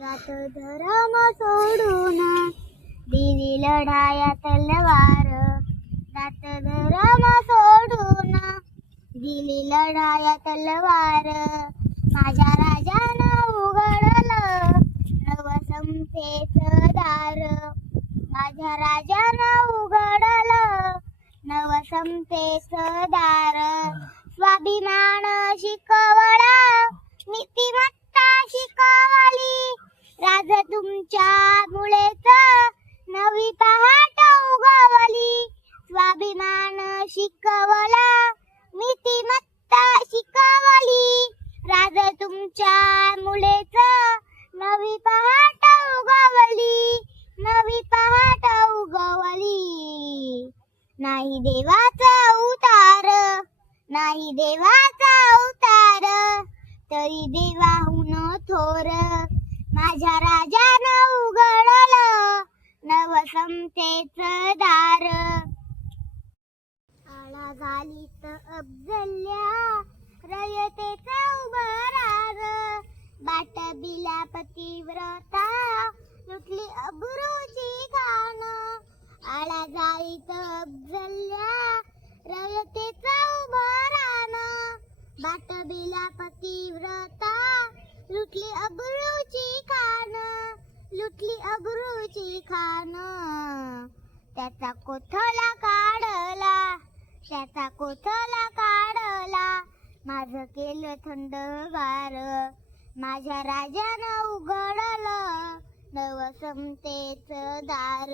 रात धर्म सोडून दिली लढाया तलवार. रात धर्म सोडून दिली लढाया तलवार. माझ्या राजानं उघडलं नवसंपेचं दार. माझ्या राजानं उघडलं नवसंपेचं दार. स्वाभिमान शिकवला, नीतिमत्ता शिकवली. राज तुमच्या मुळेच नवी पहाट उगवली. स्वाभिमान शिकवला, नीतिमत्ता शिकवली. राज तुमच्या मुळेच नवी पहाट उगवली. नवी पहाट उगवली. नाही देवाचा अवतार, नाही देवाचा अवतार, तरी देवाहून थोर. माझ्या राजानं उघडलं नवसंतेचं दार. आळा झालीत अफजल्या रयतेचा उभारार. बाट बिला पतिव्रता लुटली अब्रूची खान. आळा झालीत अफजल्या रयतेचा उभारान. बाट बिला पतिव्रता लुटली अब्रूची खान. लुटली अब्रूची खान. त्याचा कोथळा काढला, त्याचा कोथळा काढला. माझं केलं थंडगार. माझ्या राजानं उघडलं नवसंतेचं दार.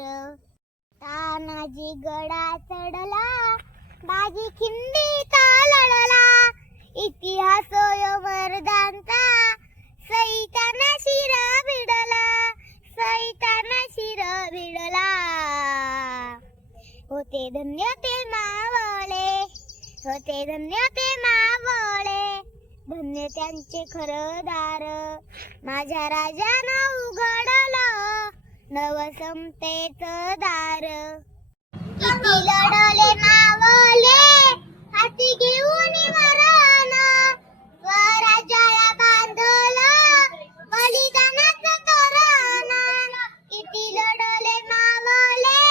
तानाजी गडा चढला, बाजी खिंडीचा लढला. इतिहास यमर्दांचा सैताना शिर भिडला. सैताना शिर भिडला. होते धन्य ते मावळे, होते धन्य ते मावळे. धन्य त्यांचे खरं दार. माझ्या राजानं उघडलं नवसंतेचं दार. किती लढले मावळे हाती घेऊन मरण. स्वराज्याला बांधलं बलिदानाचं तोरण. किती लढले मावळे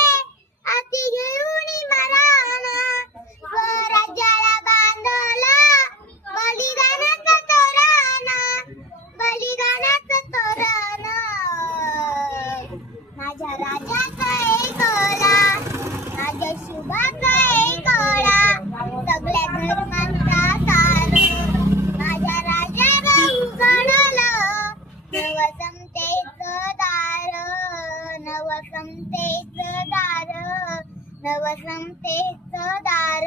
हाती घेऊन मरण. स्वराज्याला बांधलं बलिदानाचं तोरण. बलिदानाचं तोरण. माझ्या राजाचा ऐकला, माझ्या शुभाचा ऐकला. सगळ्या धर्मांचा सार. माझ्या राजानं उघडलं नवसंतेचं दार. नवसंतेचं दार. नवसंतेचं दार.